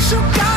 should go.